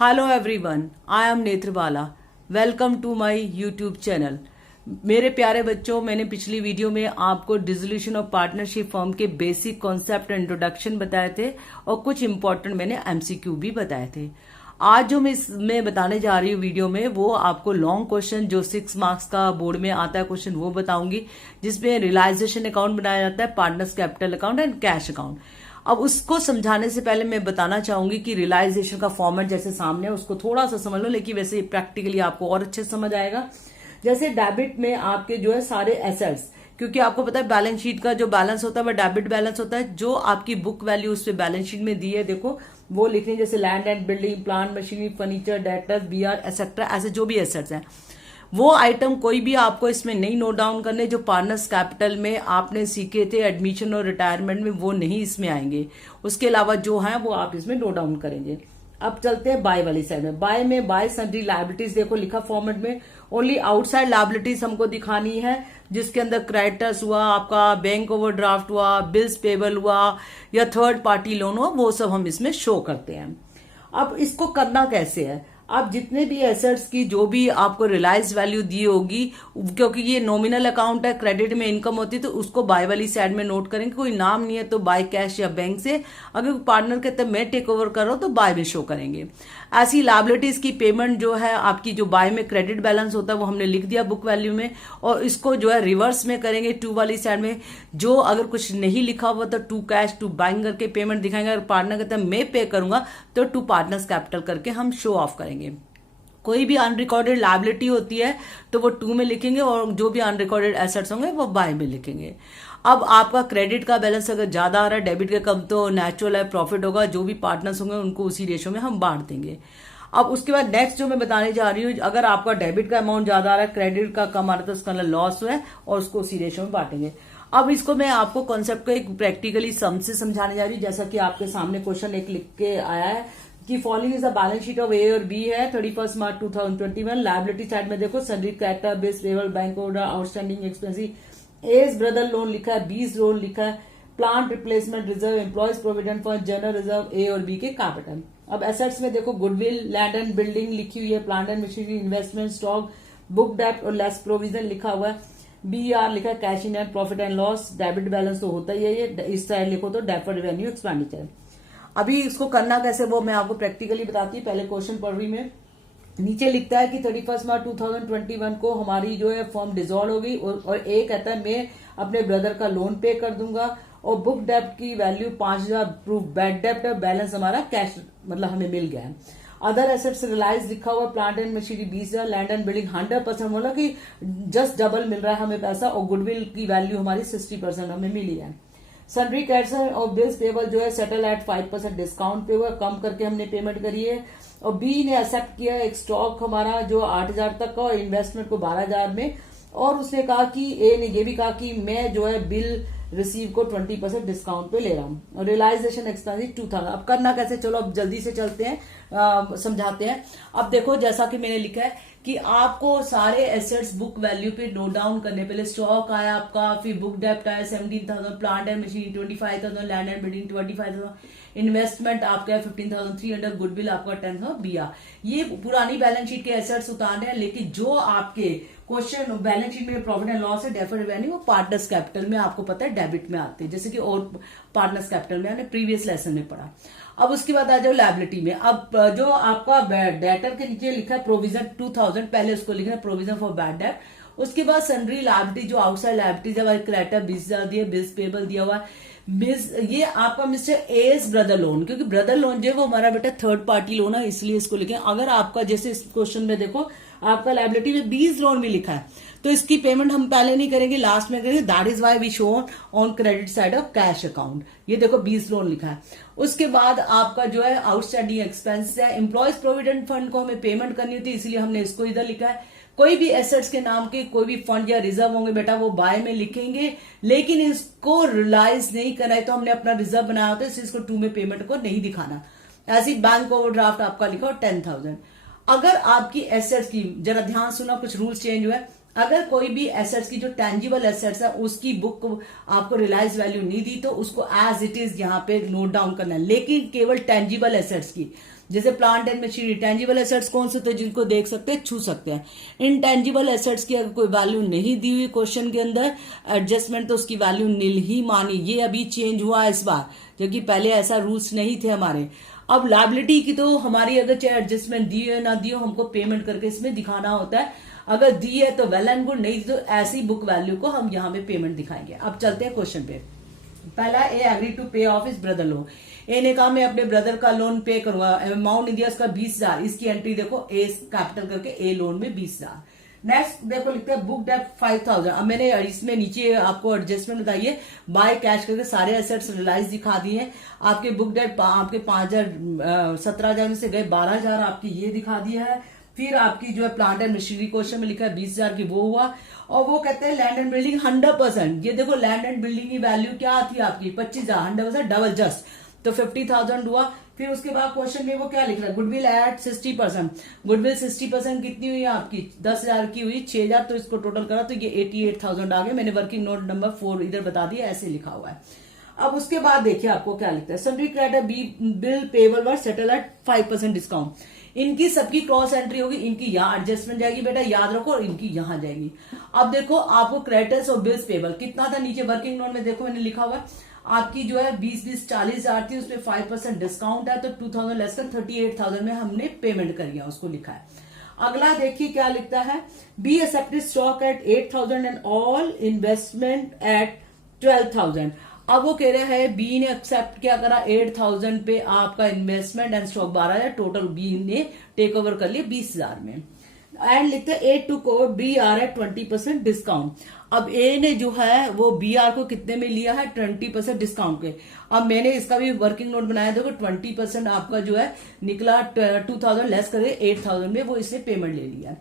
Hello everyone, I am Netrabala. Welcome to my YouTube channel. मेरे प्यारे बच्चों, मैंने पिछली वीडियो में आपको डिसोल्यूशन ऑफ पार्टनरशिप फॉर्म के बेसिक कॉन्सेप्ट और इंट्रोडक्शन बताए थे और कुछ इंपॉर्टेंट मैंने एमसीक्यू भी बताए थे। आज जो मैं बताने जा रही हूँ वीडियो में, वो आपको लॉन्ग क्वेश्चन जो 6 मार्क्स का बोर्ड में आता है क्वेश्चन, वो बताऊंगी, जिसमें रियलाइजेशन अकाउंट बनाया जाता है, partners capital account and cash account. अब उसको समझाने से पहले मैं बताना चाहूंगी कि रियलाइजेशन का फॉर्मेट जैसे सामने है उसको थोड़ा सा समझ लो, लेकिन वैसे प्रैक्टिकली आपको और अच्छे से समझ आएगा। जैसे डेबिट में आपके जो है सारे एसेट्स, क्योंकि आपको पता है बैलेंस शीट का जो बैलेंस होता है वह डेबिट बैलेंस होता है। जो आपकी बुक वैल्यू उस पर बैलेंस शीट में दी है, देखो वो लिखनी, जैसे land and building, plant machinery, furniture, debtors, BR etcetera, ऐसे जो भी एसेट्स हैं वो आइटम कोई भी आपको इसमें नहीं नोट डाउन करने। जो पार्टनर्स कैपिटल में आपने सीखे थे एडमिशन और रिटायरमेंट में, वो नहीं इसमें आएंगे। उसके अलावा जो है वो आप इसमें नोट डाउन करेंगे। अब चलते हैं बाय वाली साइड में। बाय सन्ड्री लायबिलिटीज, देखो लिखा फॉर्मेट में, ओनली आउटसाइड लायबिलिटीज हमको दिखानी है, जिसके अंदर क्रेडिटर्स हुआ, आपका बैंक ओवरड्राफ्ट हुआ, बिल्स पेबल हुआ या थर्ड पार्टी लोन हुआ, वो सब हम इसमें शो करते हैं। अब इसको करना कैसे है, आप जितने भी एसेट्स की जो भी आपको रियलाइज वैल्यू दी होगी, क्योंकि ये नॉमिनल अकाउंट है, क्रेडिट में इनकम होती है, तो उसको बाय वाली साइड में नोट करेंगे। कोई नाम नहीं है तो बाय कैश या बैंक से, अगर पार्टनर कहते हैं मैं टेक ओवर कर रहा हूं तो बाय में शो करेंगे। ऐसी लायबिलिटीज की पेमेंट जो है आपकी, जो बाय में क्रेडिट बैलेंस होता है वो हमने लिख दिया बुक वैल्यू में, और इसको जो है रिवर्स में करेंगे टू वाली साइड में। जो अगर कुछ नहीं लिखा हुआ तो टू कैश टू बैंक करके पेमेंट दिखाएंगे। अगर पार्टनर कहते हैं मैं पे करूंगा तो टू पार्टनर्स कैपिटल करके हम शो ऑफ करेंगे। कोई भी अनरिकॉर्डेड लायबिलिटी होती है तो वो टू में लिखेंगे, और जो भी अनरिकॉर्डेड एसेट्स होंगे वो बाय में लिखेंगे। अब आपका क्रेडिट का बैलेंस अगर ज्यादा आ रहा है, डेबिट के कम, तो नेचुरल है प्रॉफिट होगा, जो भी पार्टनर्स होंगे उनको उसी रेशो में हम बांट देंगे। अब उसके बाद नेक्स्ट जो मैं बताने जा रही हूँ, अगर आपका डेबिट का अमाउंट ज्यादा आ रहा है, क्रेडिट का कम आ रहा है, तो उसका लॉस है और उसको उसी रेशो में बांटेंगे। अब इसको मैं आपको कॉन्सेप्ट को एक प्रैक्टिकली सम से समझाने जा रही हूँ। जैसा कि आपके सामने क्वेश्चन एक लिख के आया है कि following is the balance sheet of A और बी है 31 मार्च 2021। लायबिलिटी साइड में देखो sundry creditor, bills payable, bank overdraft, outstanding expensive, A's brother loan लिखा है, बीस लोन लिखा है, plant replacement reserve, employees provident fund, general reserve, A और B के कैपिटल। अब एसेट्स में देखो गुडविल, लैंड एंड बिल्डिंग लिखी हुई है, plant and machinery, investment, stock, book डेप्ट और लेस प्रोविजन लिखा हुआ है, बी आर लिखा है cash in and profit and loss, debit balance तो होता ही है ये, इस साइड लिखो तो डेफर्ड रेवेन्यू एक्सपेंडिचर। अभी इसको करना कैसे वो मैं आपको प्रैक्टिकली बताती हूँ। पहले क्वेश्चन पढ़ रही में, नीचे लिखता है कि 31 मार्च 2021 को हमारी जो है फर्म डिसॉल्व हो गई, और एक कहता है मैं अपने ब्रदर का लोन पे कर दूंगा, और बुक डेप्ट की वैल्यू 5000 प्रूफ बैड डेप्ट है, बैलेंस हमारा कैश मतलब हमें मिल गया है। अदर एसेट्स रियलाइज लिखा हुआ, plant and machinery 20,000, land and building 100%, मतलब कि जस्ट डबल मिल रहा है हमें पैसा, और गुडविल की वैल्यू हमारी 60% हमें मिली है। सन्ड्री क्रेडिटर्स और बिल्स पेबल जो है सेटल एट 5% डिस्काउंट पे हुआ, कम करके हमने पेमेंट करी है। और बी ने एक्सेप्ट किया एक स्टॉक हमारा जो 8,000 तक का, और इन्वेस्टमेंट को 12,000 में, और उसने कहा कि ए ने ये भी कहा कि मैं जो है बिल रिसीव को 20% डिस्काउंट पे ले रहा हूँ, और रियलाइजेशन एक्सपेंसिव 2,000। अब करना कैसे, चलो अब जल्दी से चलते हैं, समझाते हैं। अब देखो जैसा कि मैंने लिखा है कि आपको सारे एसेट्स बुक वैल्यू पे नोट डाउन करने, पहले स्टॉक आया आपका, फिर बुक डेप्ट आया 17,000, plant and machinery 25,000, land and building 25,000, investment आपका 15,300, गुडविल आपका 10,000 बिया। ये पुरानी बैलेंस शीट के एसेट्स उतारने हैं, लेकिन जो आपके क्वेश्चन बैलेंस शीट में प्रॉफिट एंड लॉस है, डेफर्ड रेवेन्यू, वो पार्टनर्स कैपिटल में आपको पता है डेबिट में आते हैं, जैसे कि और पार्टनर्स कैपिटल में हमने प्रीवियस लेसन में पढ़ा। अब उसके बाद आ जाओ लायबिलिटी में। अब जो आपका डेटर के नीचे लिखा है प्रोविजन 2000, पहले उसको लिखना है प्रोविजन फॉर बैड डेट। उसके बाद सन्ड्री लायबिलिटी जो आउटसाइड लायबिलिटीज है, क्रेडिटर 20,000 दिए, बिल्स पेबल दिया हुआ है, ये आपका मिस्टर एज ब्रदर लोन, क्योंकि ब्रदर लोन जो है वो हमारा बेटा थर्ड पार्टी लोन है, इसलिए इसको लिखे। अगर आपका जैसे इस क्वेश्चन में देखो आपका लायबिलिटी में 20 लोन भी लिखा है, तो इसकी पेमेंट हम पहले नहीं करेंगे, लास्ट में करेंगे। That is why we show on credit side of cash account. ये देखो 20 लोन लिखा है। उसके बाद आपका जो है आउटस्टैंडिंग एक्सपेंस है, एम्प्लॉयज प्रोविडेंट फंड को हमें पेमेंट करनी होती है, इसलिए हमने इसको इधर लिखा है। कोई भी एसेट्स के नाम के कोई भी फंड या रिजर्व होंगे बेटा, वो बाय में लिखेंगे, लेकिन इसको रियलाइज नहीं करना है, तो हमने अपना रिजर्व बनाया होता है, इसको टू में पेमेंट को नहीं दिखाना। ऐसी बैंक ओवरड्राफ्ट आपका लिखा हो 10,000। अगर आपकी एसेट्स की, जरा ध्यान सुना, कुछ रूल्स चेंज हुआ है। अगर कोई भी एसेट्स की जो टेंजिबल एसेट्स है उसकी बुक आपको रियलाइज वैल्यू नहीं दी तो उसको एज इट इज यहाँ पे नोट डाउन करना है, लेकिन केवल टेंजिबल एसेट्स की, जैसे plant and machinery. Tangible assets कौन से थे? जिनको देख सकते हैं, छू सकते हैं। इनटेंजिबल एसेट्स की अगर कोई वैल्यू नहीं दी हुई क्वेश्चन के अंदर एडजस्टमेंट, तो उसकी वैल्यू नील ही मानी। ये अभी चेंज हुआ है इस बार, क्योंकि पहले ऐसा रूल्स नहीं थे हमारे। अब लायबिलिटी की तो हमारी अगर चाहे एडजस्टमेंट दी हो ना दी हो, हमको पेमेंट करके इसमें दिखाना होता है। अगर दी है तो वेल एंड गुड, नहीं तो ऐसी बुक वैल्यू को हम यहाँ पे पेमेंट दिखाएंगे। अब चलते हैं क्वेश्चन पे। पहला, ए एग्री टू पे ऑफ इज ब्रदर लोन। ए ने कहा मैं अपने ब्रदर का लोन पे करूंगा, अमाउंट दिया उसका 20,000। इसकी एंट्री देखो, ए कैपिटल करके ए लोन में 20,000। नेक्स्ट देखो लिखते हैं बुक डेट 5,000। अब मैंने इसमें नीचे आपको एडजस्टमेंट बताइए, बाय कैश करके सारे एसेट्स रियलाइज दिखा दिए। आपके बुक डेट आपके 5,000 17,000 में से गए 12,000 आपकी ये दिखा दिया है। फिर आपकी जो है प्लांट एंड मशीनरी क्वेश्चन में लिखा है 20,000 की, वो हुआ। और वो कहते हैं लैंड एंड बिल्डिंग 100%। ये देखो लैंड एंड बिल्डिंग की वैल्यू क्या थी आपकी 25,000, 100% डबल जस्ट, तो 50,000 हुआ। फिर उसके बाद क्वेश्चन में वो क्या लिख रहा है, गुडविल एट 60%। गुडविल 60% कितनी हुई आपकी 10,000 की हुई, 6,000, तो इसको टोटल करा तो ये 88,000 आ गए। मैंने वर्किंग नोट नंबर 4 इधर बता दिया, ऐसे लिखा हुआ है। अब उसके बाद देखिए आपको क्या लिखता है, sundry creditor bill payable were settle at 5% discount. इनकी सबकी क्रॉस एंट्री होगी, इनकी यहाँ एडजस्टमेंट जाएगी बेटा, याद रखो, और इनकी यहाँ जाएगी। अब देखो आपको क्रेडिटर्स और बिल्स पेबल कितना था नीचे वर्किंग नोट में, देखो मैंने लिखा हुआ है आपकी जो है 20 40,000 थी, उसमें 5% डिस्काउंट है, तो 2,000 लेस कर 38,000 में हमने पेमेंट कर दिया, उसको लिखा है। अगला देखिए क्या लिखता है, be accepted stock at 8,000 and all investment at 12,000। अब वो कह रहे हैं बी ने एक्सेप्ट क्या करा, 8,000 पे आपका investment and stock 12,000, total B ने टेक ओवर कर लिया 20,000 में। एंड लिखते हैं 8 टू को बी आर है 20% डिस्काउंट। अब ए ने जो है वो बी आर को कितने में लिया है 20% डिस्काउंट के। अब मैंने इसका भी वर्किंग नोट बनाया, देखो 20% आपका जो है निकला 2,000 लेस करके 8,000 में वो इसने पेमेंट ले लिया।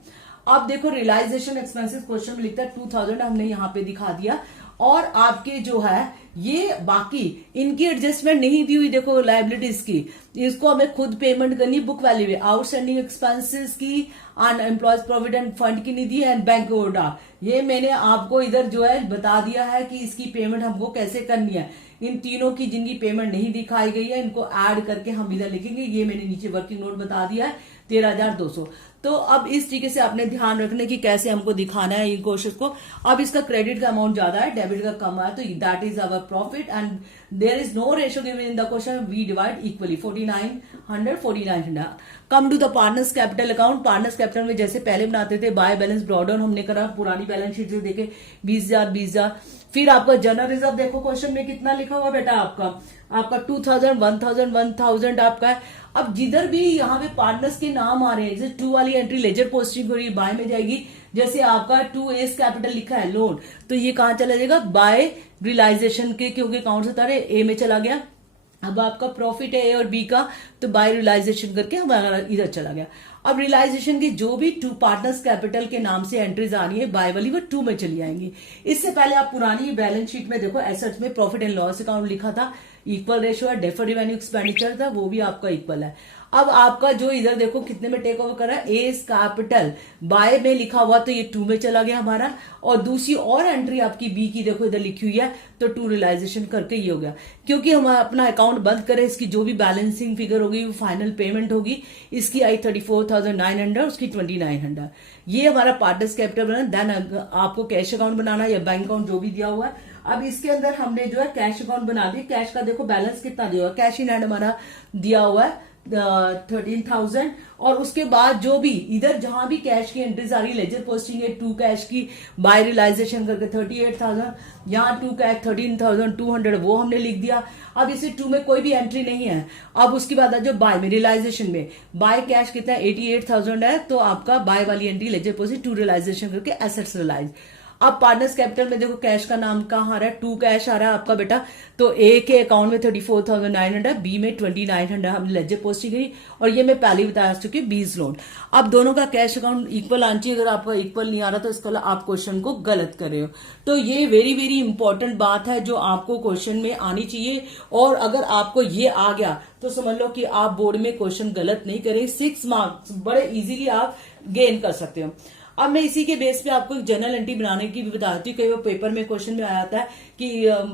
अब देखो रियलाइजेशन एक्सपेंसेस क्वेश्चन में लिखता है 2,000 हमने यहाँ पे दिखा दिया। और आपके जो है ये बाकी इनकी एडजस्टमेंट नहीं दी हुई, देखो लायबिलिटीज की, इसको हमें खुद पेमेंट करनी बुक वैल्यू में। आउटस्टैंडिंग एक्सपेंसेस की अनएम्प्लॉयज प्रोविडेंट फंड की नहीं दी एंड बैंक ओवरड्राफ्ट, ये मैंने आपको इधर जो है बता दिया है कि इसकी पेमेंट हमको कैसे करनी है। इन तीनों की जिनकी पेमेंट नहीं दिखाई गई है इनको ऐड करके हम इधर लिखेंगे, ये मैंने नीचे वर्किंग नोट बता दिया है 13,200। तो अब इस तरीके से आपने ध्यान रखने की कैसे हमको दिखाना है इन क्वेश्चन को। अब इसका क्रेडिट का अमाउंट ज्यादा है, डेबिट का कम है, तो that is our profit and there is no ratio given in the question, we divide equally 4,900 come to the partners capital account. Partners capital में जैसे पहले बनाते थे बाय बैलेंस ब्रॉडाउन हमने करा, पुरानी बैलेंस शीट से देखे 20,000। फिर आपका जनरल रिजर्व देखो क्वेश्चन में कितना लिखा हुआ बेटा, आपका 2,000 1,000 1,000 आपका है। अब जिधर भी यहाँ पे पार्टनर्स के नाम आ रहे हैं, जैसे 2 वाली एंट्री लेजर पोस्टिंग हो रही है बाय में जाएगी, जैसे आपका 2 एस कैपिटल लिखा है लोन, तो ये कहां चला जाएगा बाय रियलाइजेशन के, क्योंकि अकाउंट से तारे ए में चला गया। अब आपका प्रॉफिट है ए और बी का, तो बाय रियलाइजेशन करके हमारा इधर चला गया। अब रियलाइजेशन की जो भी 2 पार्टनर्स कैपिटल के नाम से एंट्रीज आ रही है बाय वाली, वो 2 में चली आएंगी। इससे पहले आप पुरानी बैलेंस शीट में देखो एसेट्स में प्रॉफिट एंड लॉस अकाउंट लिखा था, इक्वल रेशियो है, डेफर्ड रेवेन्यू एक्सपेंडिचर था, वो भी आपका इक्वल है। अब आपका जो इधर देखो कितने में टेक ओवर करा है, एस कैपिटल बाय में लिखा हुआ, तो ये 2 में चला गया हमारा। और दूसरी और एंट्री आपकी बी की देखो इधर लिखी हुई है, तो 2 रियलाइजेशन करके ये हो गया। क्योंकि हम अपना अकाउंट बंद करें, इसकी जो भी बैलेंसिंग फिगर होगी वो फाइनल पेमेंट होगी, इसकी आई 34,900, उसकी 2,900। ये हमारा पार्टनर्स कैपिटल बना। देन आपको कैश अकाउंट बनाना या बैंक अकाउंट जो भी दिया हुआ है। अब इसके अंदर हमने जो है कैश अकाउंट बना दिया। कैश का देखो बैलेंस कितना दिया हुआ है, कैश इन हैंड हमारा दिया हुआ है 13,000। और उसके बाद जो भी इधर जहां भी कैश की एंट्रीज आ रही है, लेजर पोस्टिंग है 2 कैश की बाय रियलाइजेशन करके 38,000, यहाँ 2 कैश 13,200 वो हमने लिख दिया। अब इसे 2 में कोई भी एंट्री नहीं है। अब उसके बाद जो बाय में रियलाइजेशन में बाय कैश कितना है 88,000 है, तो आपका बाय वाली एंट्री लेजर पोस्टिंग 2 रियलाइजेशन करके एसेट्स रियलाइज। अब पार्टनर्स कैपिटल में देखो कैश का नाम कहाँ आ रहा है, 2 कैश आ रहा है आपका बेटा, तो ए के अकाउंट में 34,900, बी में 2,900 हमने लेजर पोस्टिंग करी। और ये मैं पहले ही बता चुकी बीज लोन। अब दोनों का कैश अकाउंट इक्वल आना चाहिए, अगर आपका इक्वल नहीं आ रहा तो इसका आप क्वेश्चन को गलत कर रहे हो। तो ये वेरी वेरी इंपॉर्टेंट बात है जो आपको क्वेश्चन में आनी चाहिए। और अगर आपको ये आ गया तो समझ लो कि आप बोर्ड में क्वेश्चन गलत नहीं करें, 6 मार्क्स बड़े इजीली आप गेन कर सकते हो। अब मैं इसी के बेस पे आपको एक जर्नल एंट्री बनाने की भी बताती हूँ। कई बार पेपर में क्वेश्चन में आया था कि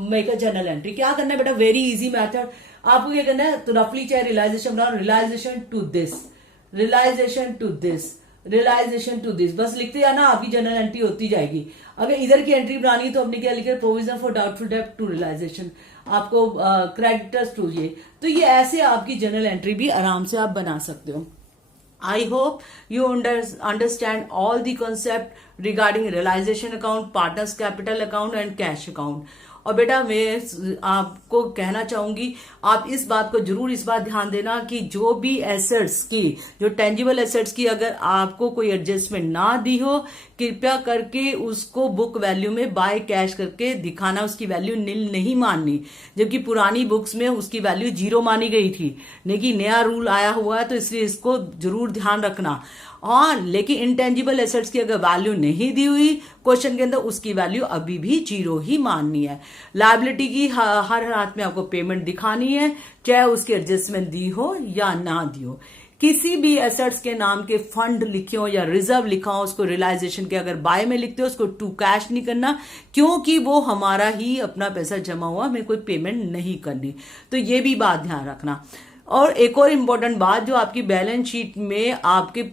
मेक अ जर्नल एंट्री। क्या करना है बेटा, वेरी इजी मेथड। आपको क्या करना है, तो रफली चाहे रियलाइजेशन बनाओ, realisation to this, realisation to this, realisation to this, बस लिखते जाना, आपकी जर्नल एंट्री होती जाएगी। अगर इधर की एंट्री बनानी है तो हमने क्या लिखा, प्रोविजन फॉर डाउटफुल डेब्ट टू रियलाइजेशन, आपको क्रेडिटर्स टू ये, तो ये ऐसे आपकी जर्नल एंट्री भी आराम से आप बना सकते हो। I hope you understand all the concept regarding realization account, partners capital account and cash account। और बेटा मैं आपको कहना चाहूंगी, आप इस बात को जरूर इस बात ध्यान देना कि जो भी एसेट्स की, जो टेंजिबल एसेट्स की अगर आपको कोई एडजस्टमेंट ना दी हो, कृपया करके उसको बुक वैल्यू में बाय कैश करके दिखाना, उसकी वैल्यू नील नहीं माननी। जबकि पुरानी बुक्स में उसकी वैल्यू 0 मानी गई थी, लेकिन नया रूल आया हुआ है तो इसलिए इसको जरूर ध्यान रखना। हाँ, लेकिन इंटेंजिबल एसेट्स की अगर वैल्यू नहीं दी हुई क्वेश्चन के अंदर, उसकी वैल्यू अभी भी 0 ही माननी है। लायबिलिटी की हर हाथ में आपको पेमेंट दिखानी है, चाहे उसकी एडजस्टमेंट दी हो या ना दी हो। किसी भी एसेट्स के नाम के फंड लिखे हो या रिजर्व लिखा हो, उसको रियलाइजेशन के अगर बाय में लिखते हो, उसको टू कैश नहीं करना, क्योंकि वो हमारा ही अपना पैसा जमा हुआ, हमें कोई पेमेंट नहीं करनी। तो ये भी बात ध्यान रखना। और एक और इम्पोर्टेंट बात, जो आपकी बैलेंस शीट में आपके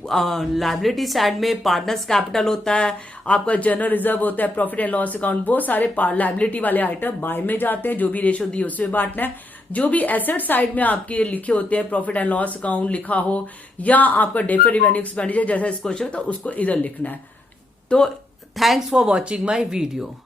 लायबिलिटी साइड में पार्टनर्स कैपिटल होता है, आपका जनरल रिजर्व होता है, प्रॉफिट एंड लॉस अकाउंट, वो सारे लायबिलिटी वाले आइटम बाय में जाते हैं। जो भी रेशो दी उसमें बांटना है। जो भी एसेट साइड में आपके लिखे होते हैं, प्रॉफिट एंड लॉस अकाउंट लिखा हो या आपका डेफर्ड रेवेन्यू एक्सपेंडिचर जैसा इस क्वेश्चन, तो उसको इधर लिखना है। तो thanks for watching my video.